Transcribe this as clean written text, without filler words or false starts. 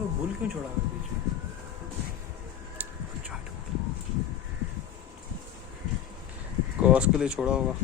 को भूल क्यों छोड़ा मैं बीच में? कॉस के लिए छोड़ा होगा।